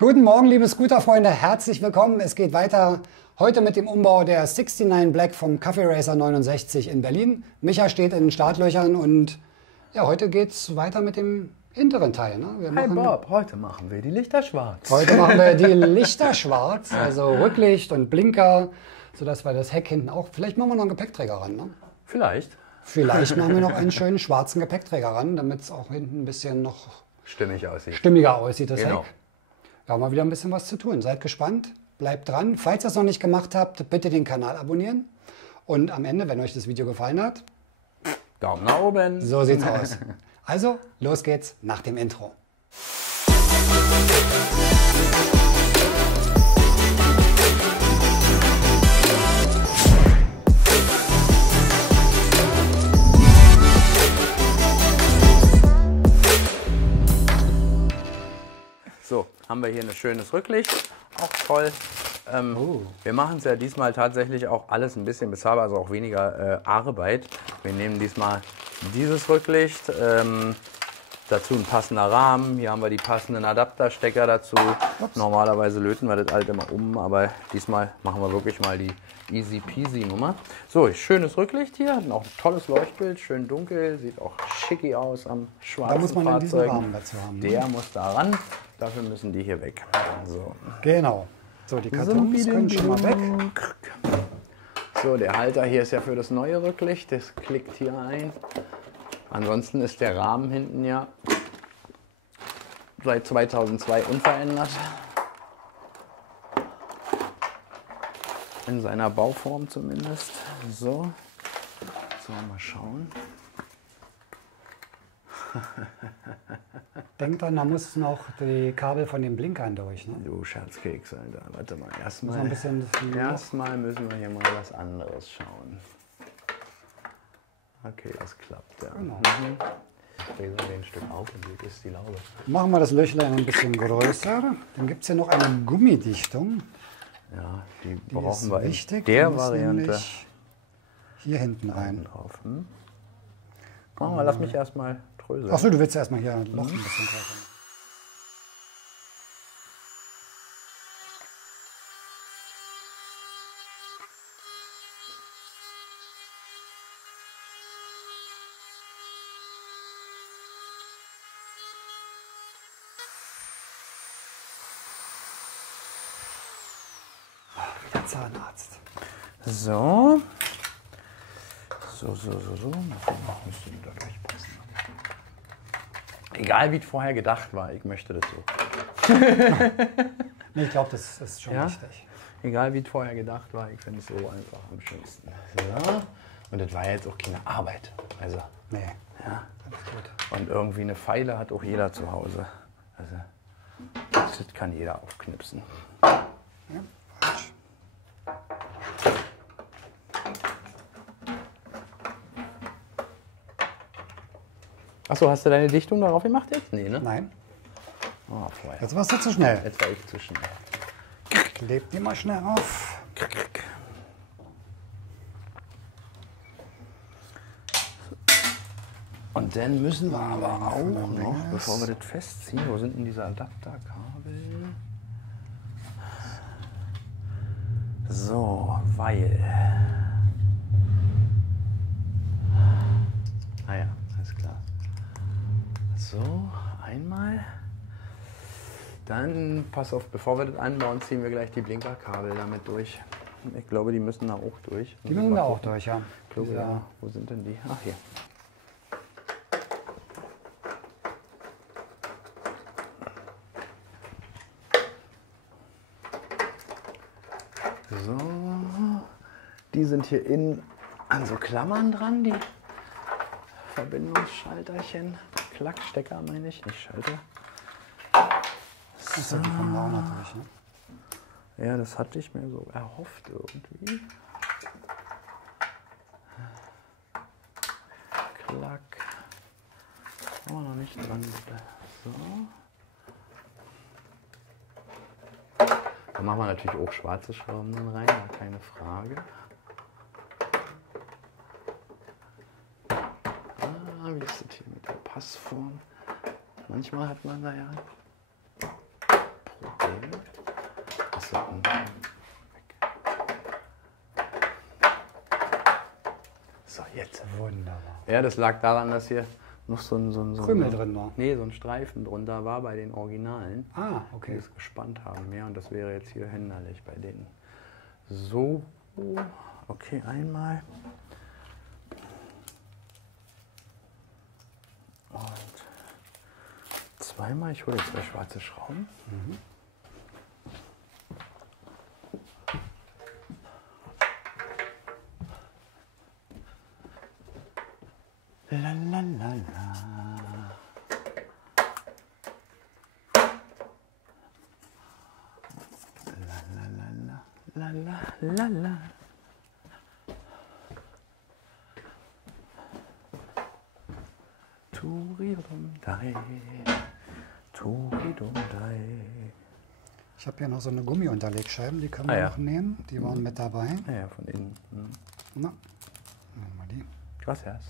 Guten Morgen, liebe Scooterfreunde, herzlich willkommen. Es geht weiter heute mit dem Umbau der 69 Black vom Cafe Racer 69 in Berlin. Micha steht in den Startlöchern und ja, heute geht es weiter mit dem hinteren Teil. Ne? Hi Bob, heute machen wir die Lichter schwarz. Heute machen wir die Lichter schwarz, also Rücklicht und Blinker, sodass wir das Heck hinten auch, vielleicht machen wir noch einen Gepäckträger ran. Ne? Vielleicht. Vielleicht machen wir noch einen schönen schwarzen Gepäckträger ran, damit es auch hinten ein bisschen noch stimmiger aussieht, das Heck. Wir haben mal wieder ein bisschen was zu tun. Seid gespannt, bleibt dran. Falls ihr es noch nicht gemacht habt, bitte den Kanal abonnieren. Und am Ende, wenn euch das Video gefallen hat, Daumen nach oben. So sieht's aus. Also, los geht's nach dem Intro. So, haben wir hier ein schönes Rücklicht, auch toll. Wir machen es ja diesmal tatsächlich auch alles ein bisschen bezahlbar, also auch weniger Arbeit. Wir nehmen diesmal dieses Rücklicht, dazu ein passender Rahmen. Hier haben wir die passenden Adapterstecker dazu. Normalerweise löten wir das halt immer um, aber diesmal machen wir wirklich mal die easy peasy Nummer. So, schönes Rücklicht hier, hat auch ein tolles Leuchtbild, schön dunkel, sieht auch schicki aus am schwarzen Fahrzeug. Da muss man dann diesen Rahmen dazu haben. Der muss da ran, dafür müssen die hier weg. So. Genau. So, die Kartons können schon mal weg. So, der Halter hier ist ja für das neue Rücklicht, das klickt hier ein. Ansonsten ist der Rahmen hinten ja seit 2002 unverändert. In seiner Bauform zumindest. So, mal schauen. Denkt dran, da muss noch die Kabel von den Blinkern durch. Ne? Du Scherzkeks, Alter. Warte mal, erstmal müssen wir hier mal was anderes schauen. Okay, das klappt, ja. Genau. Drehen wir den Stück auf und hier ist die Laube. Machen wir das Löchlein ein bisschen größer. Dann gibt es hier noch eine Gummidichtung. Ja, die Die brauchen ist wir wichtig. in der Die muss Variante nämlich hier hinten rein. drauf. Machen wir, lass mich erstmal dröseln. Achso, du willst erstmal hier ein Loch ein bisschen größer. Der Zahnarzt. So. So. Müsste da gleich passen. Egal wie es vorher gedacht war, ich möchte das so. Nee, ich glaube, das ist schon wichtig. Egal wie es vorher gedacht war, ich finde es so einfach am schönsten. So. Und das war jetzt auch keine Arbeit. Also, Nee, ja. alles gut. Und irgendwie eine Feile hat auch jeder zu Hause. Also, das kann jeder aufknipsen. Ja, falsch. Achso, hast du deine Dichtung darauf gemacht jetzt? Nee, ne? Nein, Oh, vorher. jetzt warst du zu schnell. Jetzt war ich zu schnell. Klebt die mal schnell auf. Und dann müssen wir aber auch noch, bevor wir das festziehen, wo sind denn diese Adapterkabel? So, weil. Ah ja, alles klar. So, einmal. Dann, pass auf, bevor wir das anbauen, ziehen wir gleich die Blinkerkabel damit durch. Ich glaube, die müssen da auch durch. Die müssen da auch durch, ja. Ich glaube, ja. Wo sind denn die? Ach, hier. So, die sind hier innen an so Klammern dran, die Verbindungsschalterchen. Klackstecker meine ich, nicht Schalter. Das ist ja die vom Bau natürlich, ne? Ja, das hatte ich mir so erhofft irgendwie. Klack. Oh, noch nicht dran. So. Da machen wir natürlich auch schwarze Schrauben dann rein, gar keine Frage. Wie ist das hier mit der Passform? Manchmal hat man da ja Probleme. So, so, jetzt. Wunderbar. Ja, das lag daran, dass hier noch so ein Krümel drin war. Nee, so ein Streifen drunter war bei den Originalen. Ah, Die okay. es gespannt haben. Ja, und das wäre jetzt hier hinderlich bei denen. So, okay, einmal. Und zweimal. Ich hole jetzt 2 schwarze Schrauben. La la la la. La la la la. Turidum dai. Turidum dai. Ich habe hier noch so eine Gummiunterlegscheiben, die können wir Ah, ja. noch nehmen. Die waren mit dabei. Ja, von innen. Na, nehmen wir die. Gracias.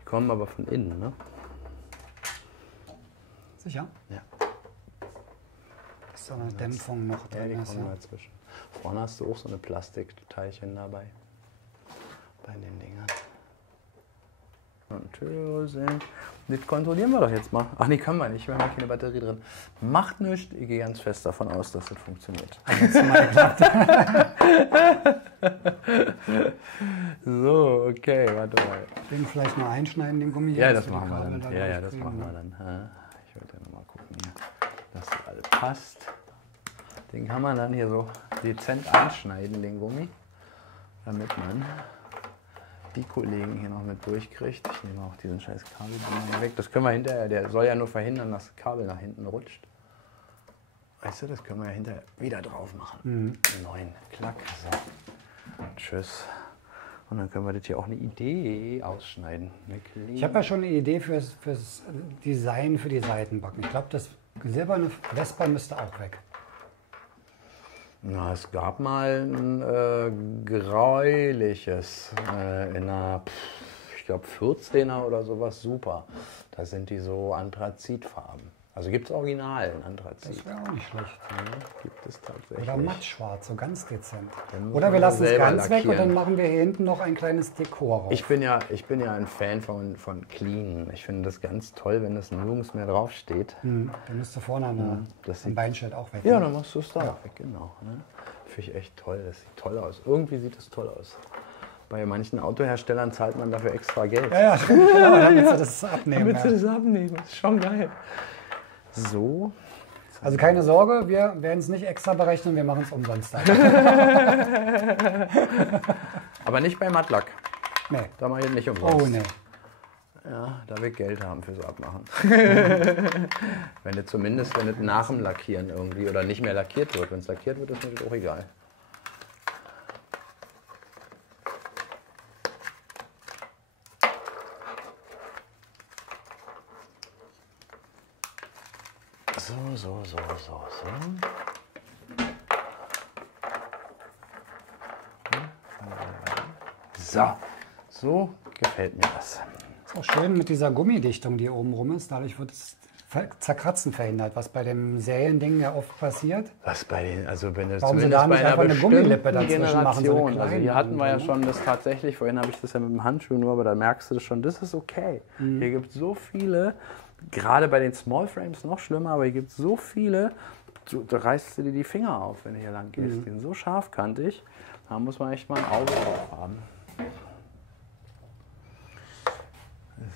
Die kommen aber von innen, ne? Sicher? Ja. Ist da eine Dämpfung noch Ja, die drin? Ist, kommen ja? dazwischen. Vorne hast du auch so eine Plastikteilchen dabei. Bei den Dingern. Und Türen. Das kontrollieren wir doch jetzt mal. Ach nee, können wir nicht. Wir haben ja keine Batterie drin. Macht nichts. Ich gehe ganz fest davon aus, dass das funktioniert. So, okay, warte mal. Den vielleicht mal einschneiden, den Gummi. Ja, dass das wir die machen wir Kabel dann. da Ja, das durchkriegen, machen wir ne? dann. Ja, ich wollte ja nochmal gucken hier, dass das alles passt. Den kann man dann hier so dezent einschneiden, den Gummi, damit man die Kollegen hier noch mit durchkriegt. Ich nehme auch diesen scheiß Kabel weg. Das können wir hinterher, der soll ja nur verhindern, dass das Kabel nach hinten rutscht. Weißt du, das können wir ja hinterher wieder drauf machen. Einen neuen Klack. So. Tschüss. Und dann können wir das hier auch eine Idee ausschneiden. Ich habe ja schon eine Idee fürs Design für die Seitenbacken. Ich glaube, das silberne Vespa müsste auch weg. Na, es gab mal ein gräuliches in einer, ich glaube 14er oder sowas, super. Da sind die so Anthrazitfarben. Also gibt es original in Anthrazit. Das wäre auch nicht schlecht. Ja, gibt es tatsächlich. Oder mattschwarz, so ganz dezent. Dann muss Oder wir man lassen es selber ganz weg und lackieren. dann machen wir hier hinten noch ein kleines Dekor rauf. Ich bin ja ein Fan von Clean. Ich finde das ganz toll, wenn das nirgends mehr draufsteht. Dann müsste vorne das ein sieht- Beinschild auch weg. Ja, ne? dann machst du es da weg, genau. Ne? Finde ich echt toll. Das sieht toll aus. Irgendwie sieht das toll aus. Bei manchen Autoherstellern zahlt man dafür extra Geld. Ja, genau, damit sie das abnehmen. Damit sie Ja. das abnehmen. Das ist schon geil. So. Also keine Sorge, wir werden es nicht extra berechnen, wir machen es umsonst. Aber nicht bei Mattlack. Nee. Da mache ich nicht umsonst. Oh nee. Ja, da will ich Geld haben fürs Abmachen. Wenn das zumindest, wenn das nach dem Lackieren irgendwie oder nicht mehr lackiert wird. Wenn es lackiert wird, ist mir das auch egal. So. So gefällt mir das. Ist auch schön mit dieser Gummidichtung, die oben rum ist. Dadurch wird das Zerkratzen verhindert, was bei dem Seriending ja oft passiert. Was bei den, also wenn es Warum sie zumindest da bei nicht einer einfach eine Gummilippe bestimmten dazwischen machen, so eine Generation. Also kleine hier hatten wir ja irgendwo, schon das tatsächlich, vorhin habe ich das ja mit dem Handschuh nur, aber da merkst du das schon, das ist okay. Hier gibt es so viele, gerade bei den Small Frames noch schlimmer, aber hier gibt es so viele, da reißt du dir die Finger auf, wenn du hier lang gehst. Die sind so scharfkantig, da muss man echt mal ein Auge drauf haben.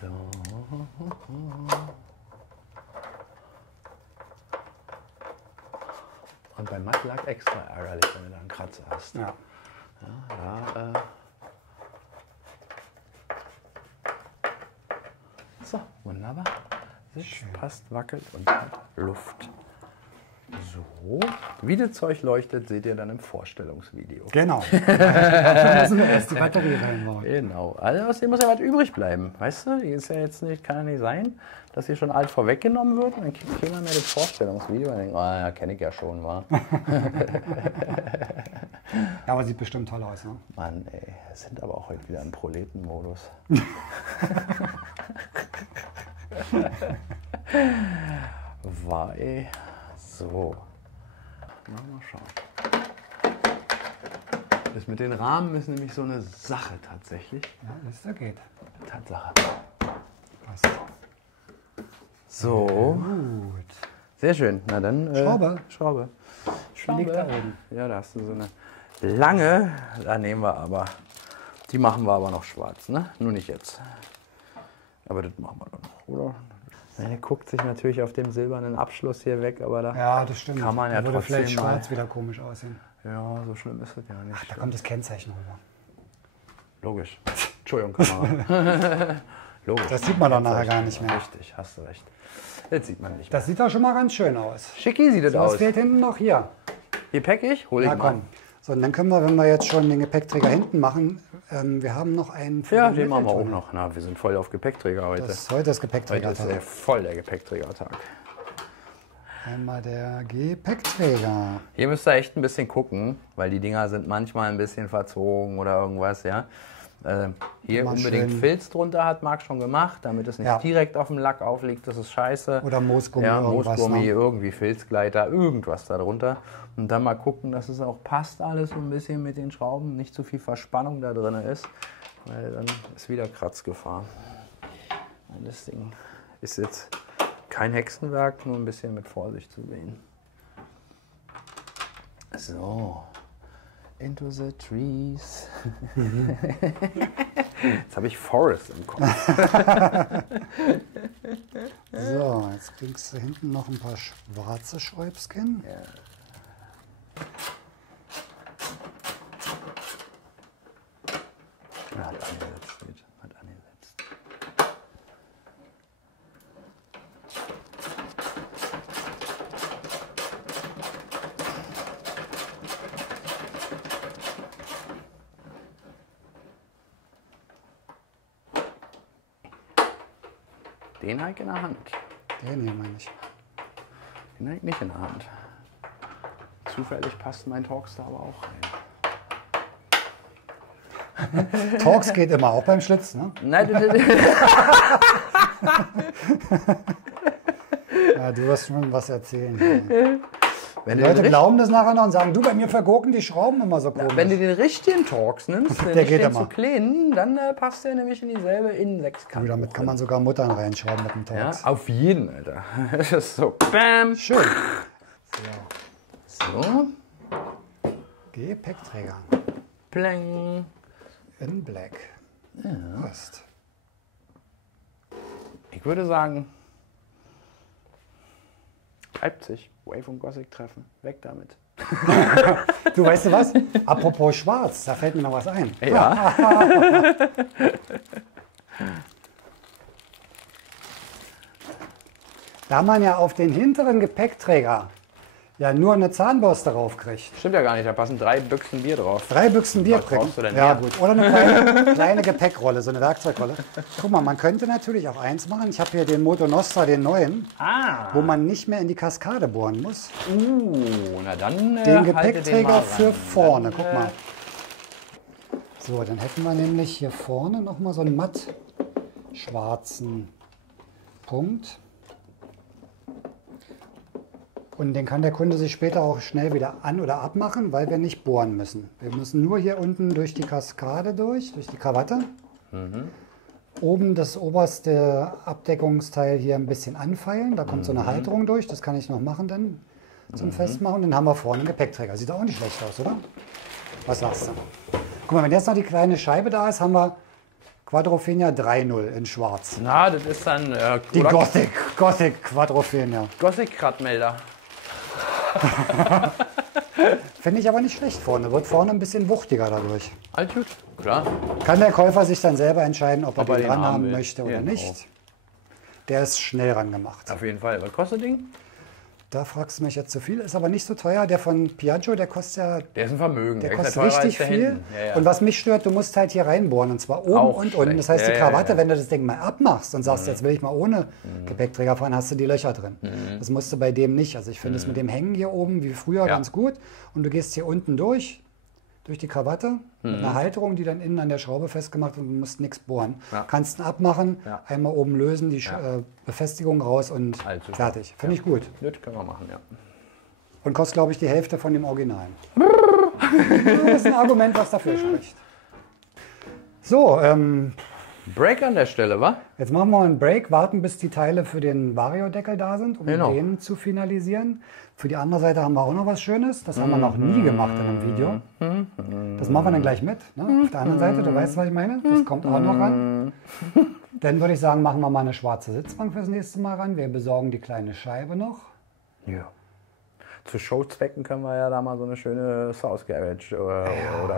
So. Und bei Mattlack extra ärgerlich, wenn du da einen Kratzer hast. Ja. So, wunderbar. Sitzt, passt, wackelt und hat Luft. So, wie das Zeug leuchtet, seht ihr dann im Vorstellungsvideo. Genau. Da müssen wir erst die Batterie reinbauen. Genau, also aus dem muss ja was übrig bleiben, weißt du? Ist ja jetzt nicht, kann ja nicht sein, dass hier schon alt vorweggenommen wird und dann kriegt keiner mehr das Vorstellungsvideo und denkt, ja, kenne ich ja schon, wa? Ja, aber sieht bestimmt toll aus, ne? Mann, ey, sind aber auch heute wieder im Proletenmodus. War, ey. So. Mal schauen. Das mit den Rahmen ist nämlich so eine Sache tatsächlich. Ja, das da geht. Tatsache. Passt. So. Gut. Sehr schön. Na dann. Schraube. Schraube. Liegt da oben. Ja, da hast du so eine lange. Da nehmen wir aber. Die machen wir aber noch schwarz, ne? Nur nicht jetzt. Aber das machen wir dann noch, oder? Er guckt sich natürlich auf dem silbernen Abschluss hier weg, aber da Ja, das stimmt. kann man ja da würde trotzdem vielleicht mal. schwarz wieder komisch aussehen. Ja, so schlimm ist das ja nicht. Ach, da kommt das Kennzeichen rüber. Logisch. Entschuldigung, Kamera. Logisch. Das sieht man dann nachher gar nicht mehr. Richtig, hast du recht. Das sieht man nicht mehr. Das sieht doch schon mal ganz schön aus. Schicki sieht das So, aus. was fehlt hinten noch? Hier. Gepäckig? Hol ich Na mal. komm. So, und dann können wir, wenn wir jetzt schon den Gepäckträger hinten machen, wir haben noch einen für Ja, den den machen wir auch Mitteltunnel. noch. Na, wir sind voll auf Gepäckträger heute. Das ist heute das Heute Gepäckträger. ist voll der Gepäckträgertag. Einmal der Gepäckträger. Hier müsst ihr echt ein bisschen gucken, weil die Dinger sind manchmal ein bisschen verzogen oder irgendwas, ja. Hier Immer unbedingt schön. Filz drunter hat Marc schon gemacht, damit es nicht Ja. direkt auf dem Lack aufliegt, das ist scheiße. Oder Moosgummi, Ja, irgendwas, Moosgummi, ne? irgendwie Filzgleiter, irgendwas da drunter. Und dann mal gucken, dass es auch passt alles so ein bisschen mit den Schrauben, nicht zu viel Verspannung da drin ist, weil dann ist wieder Kratzgefahr. Das Ding ist jetzt kein Hexenwerk, nur ein bisschen mit Vorsicht zu sehen. So. Into the trees. Jetzt habe ich Forest im Kopf. So, jetzt kriegst du hinten noch ein paar schwarze Schräubsken. Ja, hat angesetzt. Hat angesetzt. Den habe ich in der Hand. Den hier meine ich. Den habe ich nicht in der Hand. Zufällig passt mein Talkstar aber auch rein. Torx geht immer, auch beim Schlitz, ne? Nein, Ja, du wirst schon was erzählen. wenn Die du Leute den glauben das nachher noch und sagen, du, bei mir vergurken die Schrauben immer so komisch. Wenn du den richtigen Torx nimmst, Der nicht geht den immer. zu kleinen, dann passt der nämlich in dieselbe Innensechskante. Du, damit kann man sogar Muttern reinschrauben mit dem Ja, Torx. auf jeden, Alter. Das ist so, bam. Schön. So, Gepäckträger pläng. in Black. Passt. Ich würde sagen, Leipzig, Wave und Gothic treffen. Weg damit. Du, weißt du was? Apropos schwarz, da fällt mir noch was ein. Ja. Da man ja auf den hinteren Gepäckträger ja nur eine Zahnbürste draufkriegt. Stimmt ja gar nicht, da passen 3 Büchsen Bier drauf. 3 Büchsen Bier Was brauchst du denn Ja, mehr? gut. Oder eine kleine Gepäckrolle, so eine Werkzeugrolle. Guck mal, man könnte natürlich auch eins machen. Ich habe hier den Moto Nostra, den neuen, wo man nicht mehr in die Kaskade bohren muss. Na dann Den halte Gepäckträger mal für ran. vorne, Dann, guck mal. So, dann hätten wir nämlich hier vorne nochmal so einen matt schwarzen Punkt. Und den kann der Kunde sich später auch schnell wieder an- oder abmachen, weil wir nicht bohren müssen. Wir müssen nur hier unten durch die Kaskade durch die Krawatte. Oben das oberste Abdeckungsteil hier ein bisschen anfeilen. Da kommt so eine Halterung durch, das kann ich noch machen dann zum Festmachen. Dann haben wir vorne einen Gepäckträger. Sieht auch nicht schlecht aus, oder? Was sagst du? Guck mal, wenn jetzt noch die kleine Scheibe da ist, haben wir Quadrophenia 3.0 in schwarz. Na, das ist dann Die oder Gothic Quadrophenia. Gothic-Kradmelder. Finde ich aber nicht schlecht vorne. Wird vorne ein bisschen wuchtiger dadurch. Alt gut, klar. Kann der Käufer sich dann selber entscheiden, ob er den den dran haben haben will. möchte oder Genau. nicht. Der ist schnell ran gemacht. Auf jeden Fall. Was kostet das Ding? Da fragst du mich jetzt zu viel, ist aber nicht so teuer. Der von Piaggio, der kostet ja... Der ist ein Vermögen. Der ist kostet ja teurer richtig als der viel. hinten. Ja, ja. Und was mich stört, du musst halt hier reinbohren. Und zwar oben Auch und unten. Das heißt, schlecht. die Ja, Krawatte, ja. wenn du das Ding mal abmachst und sagst, jetzt will ich mal ohne Gepäckträger fahren, hast du die Löcher drin. Das musst du bei dem nicht. Also ich finde es mit dem Hängen hier oben wie früher ganz gut. Und du gehst hier unten durch die Krawatte, mit einer Halterung, die dann innen an der Schraube festgemacht wird und du musst nichts bohren. Ja. Kannst ihn abmachen, Ja. einmal oben lösen, die Befestigung raus und Allzu fertig. Finde ich gut. Das können wir machen, ja. Und kostet, glaube ich, die Hälfte von dem Originalen. Das ist ein Argument, was dafür spricht. So, Break an der Stelle, wa? jetzt machen wir einen Break, warten, bis die Teile für den Vario-Deckel da sind, um Genau. den zu finalisieren. Für die andere Seite haben wir auch noch was Schönes. Das haben wir noch nie gemacht in einem Video. Das machen wir dann gleich mit. Ne? Auf der anderen Seite, du weißt, was ich meine? Das kommt auch noch ran. Dann würde ich sagen, machen wir mal eine schwarze Sitzbank fürs nächste Mal ran. Wir besorgen die kleine Scheibe noch. Ja. Zu Showzwecken können wir ja da mal so eine schöne South Garage oder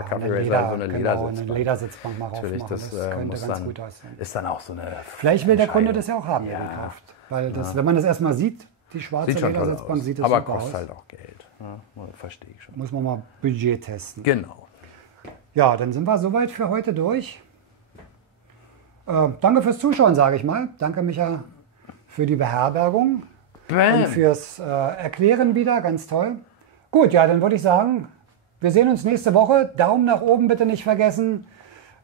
Café Racer, so eine Ledersitzbank. Eine Ledersitzbank mal Natürlich, raufmachen. das, Das könnte muss ganz dann, gut aussehen. ist dann auch so eine... Vielleicht will der Kunde das ja auch haben, Ja. der den kauft. Weil das, wenn man das erstmal sieht, die schwarze Sieht schon toll Ledersitzbank, aus. sieht es Aber super kostet aus. halt auch Geld. Ja, verstehe ich schon. Muss man mal Budget testen. Genau. Ja, dann sind wir soweit für heute durch. Danke fürs Zuschauen, sage ich mal. Danke, Micha, für die Beherbergung und fürs Erklären wieder. Ganz toll. Gut, ja, dann würde ich sagen, wir sehen uns nächste Woche. Daumen nach oben bitte nicht vergessen.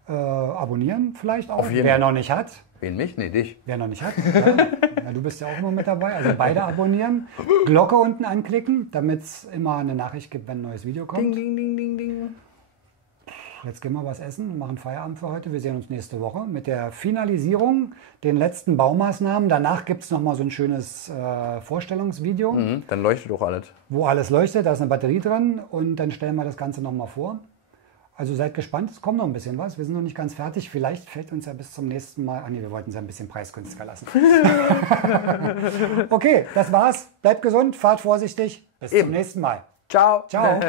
Abonnieren vielleicht auch, Auf jeden wer Fall. noch nicht hat. Wen mich? Nee, dich. Wer noch nicht hat, ja, du bist ja auch immer mit dabei. Also beide abonnieren. Glocke unten anklicken, damit es immer eine Nachricht gibt, wenn ein neues Video kommt. Ding, ding, ding, ding, ding. Jetzt gehen wir was essen und machen Feierabend für heute. Wir sehen uns nächste Woche mit der Finalisierung, den letzten Baumaßnahmen. Danach gibt es nochmal so ein schönes Vorstellungsvideo, Dann leuchtet auch alles. wo alles leuchtet. Da ist eine Batterie dran und dann stellen wir das Ganze nochmal vor. Also seid gespannt, es kommt noch ein bisschen was. Wir sind noch nicht ganz fertig. Vielleicht fällt uns ja bis zum nächsten Mal... Ah nee, wir wollten es ja ein bisschen preisgünstiger lassen. Okay, das war's. Bleibt gesund, fahrt vorsichtig. Bis zum nächsten Mal. Ciao. Ciao.